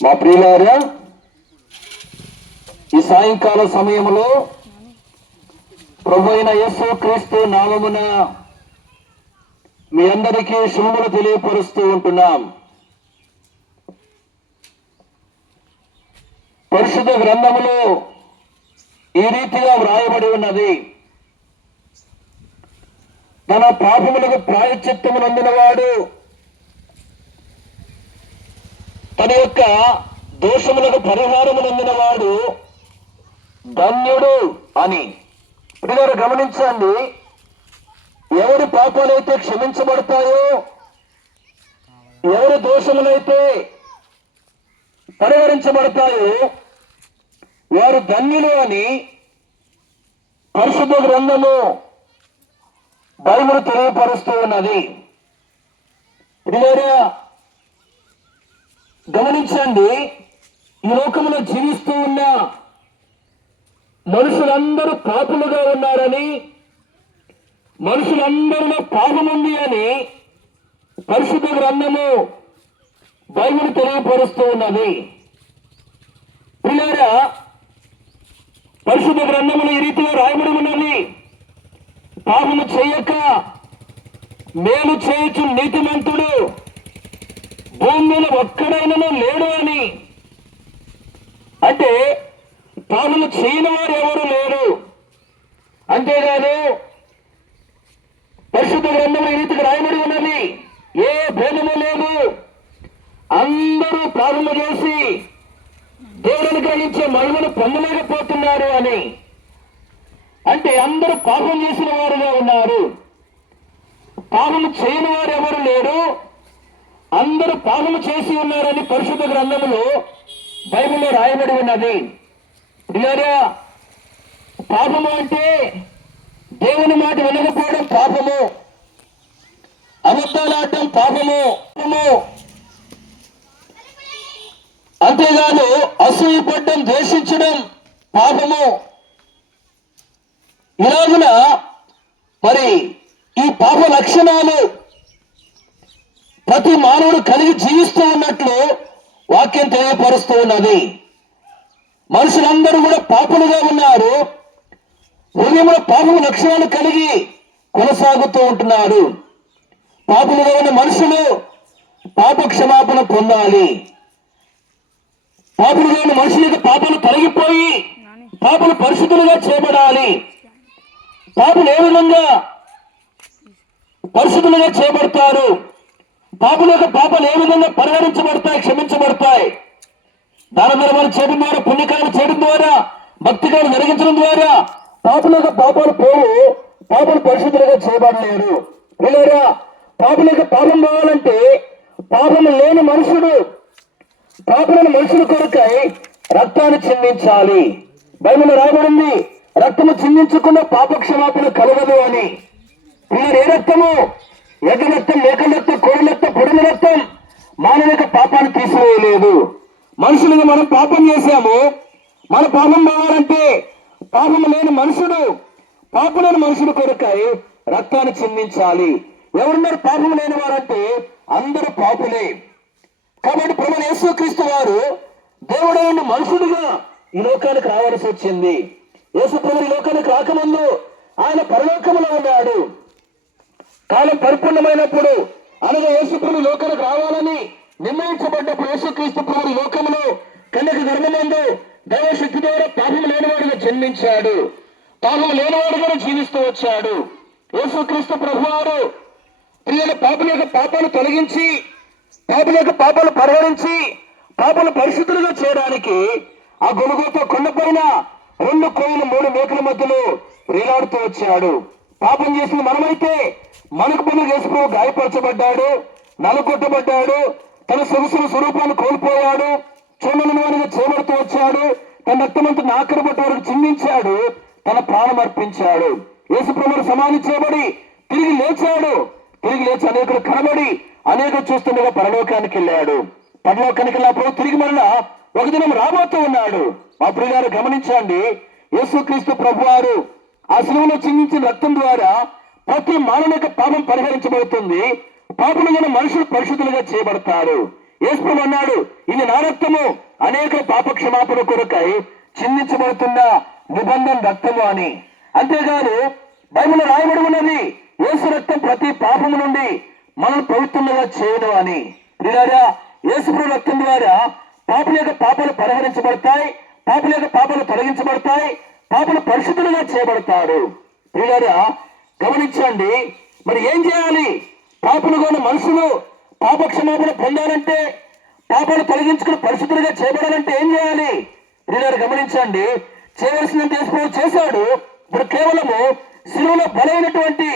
మా ప్రియులారా, ఈ సాయంకాల సమయంలో ప్రభు అయిన యేసు క్రీస్తు నామమున మీ అందరికీ శుభములు తెలియపరుస్తూ ఉంటున్నాం. పరిశుద్ధ గ్రంథములో ఈ రీతిగా వ్రాయబడి ఉన్నది: తన పాపములకు ప్రాయశ్చిత్తమునందినవాడు తన యొక్క దోషములకు పరిహారమునందినవాడు ధన్యుడు అని. ఇప్పుడు గమనించండి, ఎవరి పాపాలైతే క్షమించబడతాయో, ఎవరి దోషములైతే పరిహరించబడతాయో వారు ధన్యులు అని పరిశుద్ధ గ్రంథము బైబిల్ తెలియపరుస్తూ ఉన్నది. ప్రియులారా, గమనించండి, ఈ లోకంలో జీవిస్తూ ఉన్న మనుషులందరూ పాపులుగా ఉన్నారని, మనుషులందరిలో పాపముంది అని పరిశుద్ధ గ్రంథము బైబిల్ తెలియపరుస్తూ ఉన్నది. ప్రియులారా, పరిశుద్ధ గ్రంథములు ఈ రీతిలో రాయబడి ఉన్నది: పాపము చేయక మేలు చేయొచ్చు నీతిమంతుడు భూమి మీద ఒక్కడైనను లేడు అని. అంటే పాపము చేయని వారు ఎవరు లేరు. అంతేగాదు, పరిశుద్ధ గ్రంథంలో ఈ రీతికి రాయబడి ఉన్నది: ఏ భేదము లేదు, అందరూ పాపము చేసి దేవుని గ్రహించే మహిమను పొందలేకపోతున్నారు అని. అంటే అందరూ పాపం చేసిన వారుగా ఉన్నారు. పాపము చేయని వారు ఎవరు లేరు, అందరూ పాపము చేసి ఉన్నారని పరిశుద్ధ గ్రంథములో బైబిల్లో రాయబడి ఉన్నది. ప్రియులారా, పాపము అంటే దేవుని మాట వినకపోవడం పాపము, అబద్ధాలాడటం పాపము, అంతేగాదు అసూయపడడం, ద్వేషించడం పాపము. ఇలాగున మరి ఈ పాప లక్షణాలు ప్రతి మానవుడు కలిగి జీవిస్తూ ఉన్నట్లు వాక్యం తెలియపరుస్తూ ఉన్నది. మనుషులందరూ కూడా పాపులుగా ఉన్నారు. హృదయంలో పాపము లక్షణాలు కలిగి కొనసాగుతూ ఉంటున్నారు. పాపులుగా ఉన్న మనుషులు పాప క్షమాపణ పొందాలి. పాపులుగా ఉన్న మనుషులకు పాపలు తొలగిపోయి పాపలు పరిశుద్ధులుగా చేయబడాలి. పాపులు ఏ విధంగా పరిశుద్ధులుగా చేయబడతారు, పాపుల యొక్క పాపాలు ఏ విధంగా పరిహరించబడతాయి, క్షమించబడతాయి? దాన ధర్మాలు చేయడం ద్వారా, పుణ్యకాలు చేయడం ద్వారా, భక్తికాలు జరిగించడం ద్వారా పాపుల యొక్క పాపాలు పోవు, పాపలు పరిశుద్ధులుగా చేయబడలేరు. లేదా పాపుల యొక్క పాపం పోవాలంటే పాపము లేని మనుషుడు పాపులను మనుషుల కొరకై రక్తాన్ని చిందించాలి. బైబిల్లో రాయబడింది: రక్తము చిందించకుండా పాప క్షమాపణ కలగదు అని. ఏ రక్తము? ఎడ్ల రక్తం, మేక రక్తం, కోడి రక్తం, పొడిన రక్తం మానవ పాపాన్ని తీసివేయలేదు. మనుషులుగా మనం పాపం చేశాము. మన పాపం పోవాలంటే పాపం లేని మనుషుడు పాపలేని మనుషుల కొరకై రక్తాన్ని చిందించాలి. ఎవరున్నారు పాపం లేని వారంటే? అందరూ పాపులే. కాబట్టి ప్రభువైన యేసుక్రీస్తు వారు దేవుడైన మనుషుడుగా ఈ లోకానికి రావాల్సి వచ్చింది. యేసు ప్రభువు ఈ లోకానికి రాకముందు ఆయన పరలోకములో ఉన్నాడు. కాలం పరిపూర్ణమైనప్పుడు, అనగా యేసు ప్రభు లోకానికి రావాలని నిర్ణయించబడ్డప్పుడు యేసుక్రీస్తు ప్రభు లోకములో కన్యక గర్భమందు దైవశక్తి ద్వారా పాపం లేనివాడుగా జన్మించాడు. పాపం లేనివాడుగా జీవిస్తూ వచ్చాడు. యేసుక్రీస్తు ప్రభువారు ప్రియుల పాపల యొక్క పాపాలు తొలగించి, పాపల యొక్క పాపాలు పరిహరించి, పాపలు పరిశుద్ధులుగా చేయడానికి ఆ గొలుగోతా కొండపైన 2 కోయిలు 3 మేకల మధ్యలో వేలాడుతూ వచ్చాడు. పాపం చేసిన మనమైతే మనకు పనులు చేసుకుని గాయపరచబడ్డాడు, నలుగొట్టబడ్డాడు, తన సొగసుల స్వరూపాన్ని కోల్పోయాడు, చూడని వారిగా చేయబడుతూ వచ్చాడు, తన రక్తమంతా నాకర బట్ట వరకు చిందించాడు, తన ప్రాణం అర్పించాడు. యేసు ప్రభువు సమాధి చేయబడి తిరిగి లేచాడు. తిరిగి లేచి అనేకులు కనబడి అనేకులు చూస్తుండగా పరలోకానికి వెళ్ళాడు. పరలోకానికి వెళ్ళినప్పుడు తిరిగి మరలా ఒక దినం రాబోతూ ఉన్నాడు. మా ప్రియులారు గమనించండి, యేసుక్రీస్తు ప్రభువారు ఆ శిలువలో చిందించిన రక్తం ద్వారా ప్రతి మానవ యొక్క పాపం పరిహరించబడుతుంది. పాపలు గల మనుషులు పరిశుద్ధులుగా చేయబడతారు. యేసు అన్నాడు, ఇది నా రక్తము అనేక పాప క్షమాపణ కొరకై చిందించబడుతున్న నిబంధన రక్తము అని. అంతేగాదు బైబిల్ రాయబడి ఉన్నది, యేసు రక్తం ప్రతి పాపము నుండి మనం పవిత్రంగా చేయను అని. ప్రియులారా, యేసు రక్తం ద్వారా పాపుల యొక్క పాపాలు పరిహరించబడతాయి, పాపుల యొక్క పాపాలు తొలగించబడతాయి, పాపులు పరిశుద్ధులుగా చేయబడతారు. ప్రియులారా గమనించండి, మరి ఏం చేయాలి? పాపులుగా ఉన్న మనుషులు పాప క్షమాపణ పొందాలంటే, పాపాలు తొలగించుకుని పరిశుద్ధులుగా చేయబడాలంటే ఏం చేయాలి? ప్రియులారా గమనించండి, చేయవలసినంత యేసు ప్రభు చేశాడు. ఇప్పుడు కేవలము శిలువలో బలైనటువంటి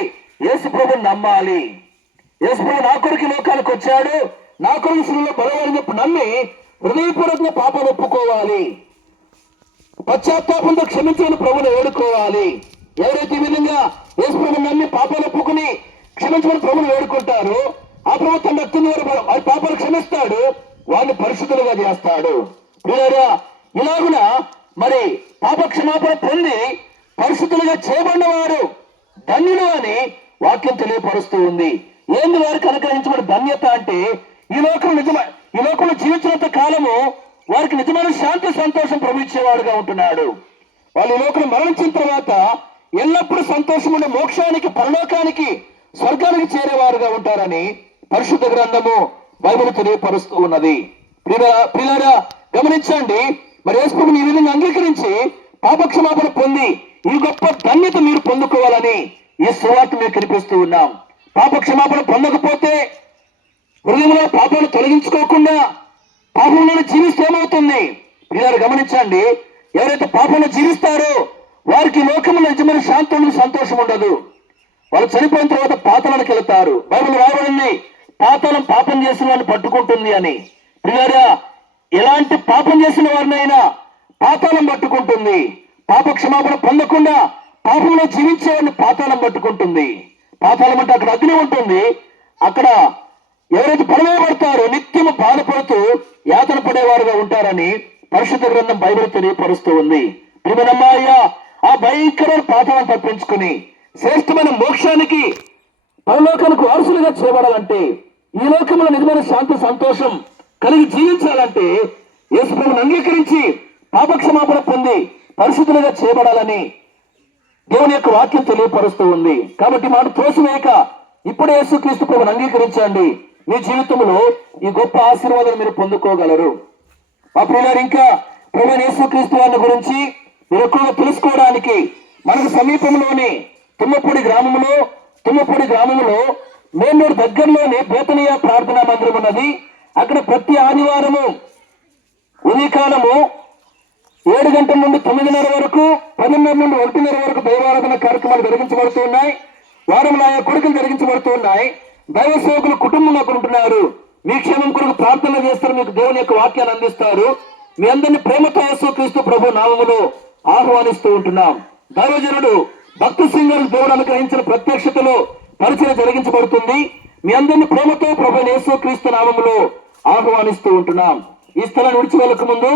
యేసు ప్రభుని నమ్మాలి. యేసు ప్రభు నా కొరకు లోకాలకు వచ్చాడు, నా కొరకు శిలువలో బలమని చెప్పి నమ్మి హృదయపూర్వకంగా పాపాలు ఒప్పుకోవాలి, పశ్చాత్తాపంతో క్షమించని ప్రభుని వేడుకోవాలి. ఎవరైతే ఈ విధంగా యేసు ప్రభుని నమ్మి పాపాలు ఒప్పుకుని క్షమించమని ప్రభుని వేడుకుంటారో ఆ ప్రభు తన రక్తం ద్వారా వారి పాపాలు క్షమిస్తాడు, వారిని పరిశుద్ధులుగా చేస్తాడు. ప్రియులారా, ఇలాగున మరి పాప క్షమాపణ పొంది పరిశుద్ధులుగా చేయబడిన వారు ధన్యులు అని వాక్యం తెలియపరుస్తూ ఉంది. ఏంది వారికి అనుగ్రహించబడిన ధన్యత అంటే, ఈ లోకంలో జీవించినంత కాలము వారికి నిజమైన శాంతి సంతోషం ప్రవహించేవాడుగా ఉంటున్నాడు. వాళ్ళు ఈ లోకంలో మరణించిన తర్వాత ఎల్లప్పుడూ సంతోషం ఉండే మోక్షానికి, పరలోకానికి, స్వర్గానికి చేరేవారుగా ఉంటారని పరిశుద్ధ గ్రంథము బైబిల్ తెలియపరుస్తూ ఉన్నది. ప్రియులారా గమనించండి, మరి యేసు ప్రభువుని ఈ విధంగా అంగీకరించి పాపక్షమాపణ పొంది ఈ గొప్ప ధన్యత మీరు పొందుకోవాలని ఈ సువార్త మేము కనిపిస్తూ ఉన్నాం. పాపక్షమాపణ పొందకపోతే, హృదయంలో పాపాలు తొలగించుకోకుండా పాపంలో జీవిస్తే ఏమవుతుంది? ప్రియులారా గమనించండి, ఎవరైతే పాపంలో జీవిస్తారో వారికి లోకంలో నిజమైన శాంతి ఉండదు, సంతోషం ఉండదు. వాళ్ళు చనిపోయిన తర్వాత పాతాళానికి వెళతారు. బైబిల్ రాయబడింది, పాతాళం పాపం చేసిన వారిని పట్టుకుంటుంది అని. ప్రియులారా, ఎలాంటి పాపం చేసిన వారినైనా పాతాళం పట్టుకుంటుంది. పాప క్షమాపణ పొందకుండా పాపంలో జీవించే వారిని పాతాళం పట్టుకుంటుంది. పాతాళం అంటే అక్కడ అగ్ని ఉంటుంది. అక్కడ ఎవరైతే పడవేయబడతారో నిత్యము బాధపడుతూ యాతన పడేవారుగా ఉంటారని పరిశుద్ధ గ్రంథం బైబిల్ తెలియపరుస్తూ ఉంది. ప్రియమనమ్మాయ్య, ఆ భయంకరమైన పాతాళం తప్పించుకుని శ్రేష్టమైన మోక్షానికి, పరలోకానికి వారసులుగా చేయబడాలంటే, ఈ లోకంలో నిజమైన శాంతి సంతోషం కలిగి జీవించాలంటే యేసు ప్రభువుని అంగీకరించి పాపక్షమాపణ పొంది పరిశుద్ధులుగా చేయబడాలని దేవుని యొక్క వాక్యం తెలియపరుస్తూ ఉంది. కాబట్టి మాట త్రోసివేయక ఇప్పుడే యేసుక్రీస్తు ప్రభువుని అంగీకరించండి. మీ జీవితంలో ఈ గొప్ప ఆశీర్వాదాలు మీరు పొందుకోగలరు. మా ప్రియులారు, ఇంకా ప్రభువైన యేసుక్రీస్తు వారిని గురించి మీరు ఎక్కువగా తెలుసుకోవడానికి మనకు సమీపంలోని తుమ్మపూడి గ్రామంలో మెయిన్ రోడ్ దగ్గరలోనే బేతనియా ప్రార్థనా మందిరం ఉన్నది. అక్కడ ప్రతి ఆదివారము ఉదయకాలము 7 గంటల నుండి 9:30 వరకు, 10:30 నుండి 1:30 వరకు దైవారాధన కార్యక్రమాలు జరిగించబడుతూ ఉన్నాయి. వారంలో ఆయా కొడుకులు జరిగించబడుతూ ఉన్నాయి. దైవ సేవకులు కుటుంబంలో ఉంటున్నారు. మీ క్షేమం కొరకు ప్రార్థన చేస్తారు, మీకు దేవుని యొక్క వాక్యాన్ని అందిస్తారు. మీ అందరినీ ప్రేమతో యేసుక్రీస్తు ప్రభు నామములో ఆహ్వానిస్తూ ఉంటున్నాం. దైవజనుడు భక్తి సింగర్ దేవుడు అనుగ్రహించిన ప్రత్యక్షతలో పరిచయం జరిగించబడుతుంది. మీ అందరినీ ప్రేమతో ప్రభు యేసుక్రీస్తు నామములో ఆహ్వానిస్తూ ఉంటున్నాం. ఈ స్థలాన్ని విడిచి వెళ్ళక ముందు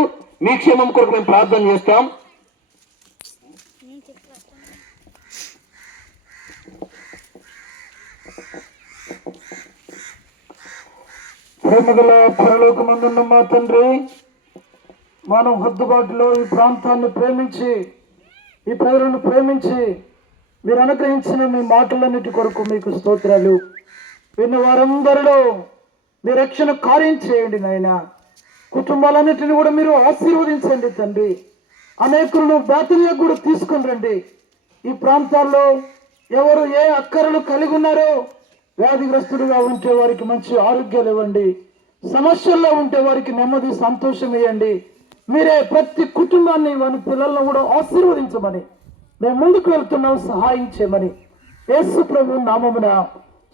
మీ క్షేమం కొరకు మేము ప్రార్థన చేస్తాం. ప్రేమగల పరలోకమందున్న మా తండ్రి, మనం హద్దుబాటులో ఈ ప్రాంతాన్ని ప్రేమించి, ఈ ప్రజలను ప్రేమించి మీరు అనుగ్రహించిన మీ మాటలన్నిటి కొరకు మీకు స్తోత్రాలు. విన్న వారందరిలో మీ రక్షణ కార్యం చేయండి నాయన. కుటుంబాలన్నిటిని కూడా మీరు ఆశీర్వదించండి తండ్రి. అనేకులను బేతనియా కూడా తీసుకుని రండి. ఈ ప్రాంతాల్లో ఎవరు ఏ అక్కరలు కలిగి ఉన్నారో, వ్యాధిగ్రస్తుడుగా ఉంటే వారికి మంచి ఆరోగ్యాలు ఇవ్వండి, సమస్యల్లో ఉంటే వారికి నెమ్మది సంతోషం ఇవ్వండి. మీరే ప్రతి కుటుంబాన్ని, వారి పిల్లలను కూడా ఆశీర్వదించమని మేము ముందుకు వెళ్తున్నాం, సహాయం చేయమని యేసు ప్రభు నామమున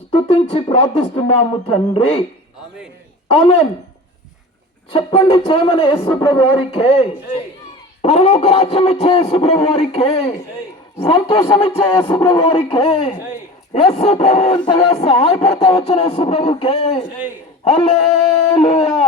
స్తుతించి ప్రార్థిస్తున్నాము తండ్రి, ఆమేన్. చెప్పండి, చేయమని యేసు ప్రభు వారికే, పరలోక రాజ్యం ఇచ్చే యేసు ప్రభు వారికే, సంతోషం ఇచ్చే యేసు ప్రభు వారికే, యేసు ప్రభు ఇంతగా సహాయపడతా వచ్చిన యేసు ప్రభుకే హల్లెలూయా.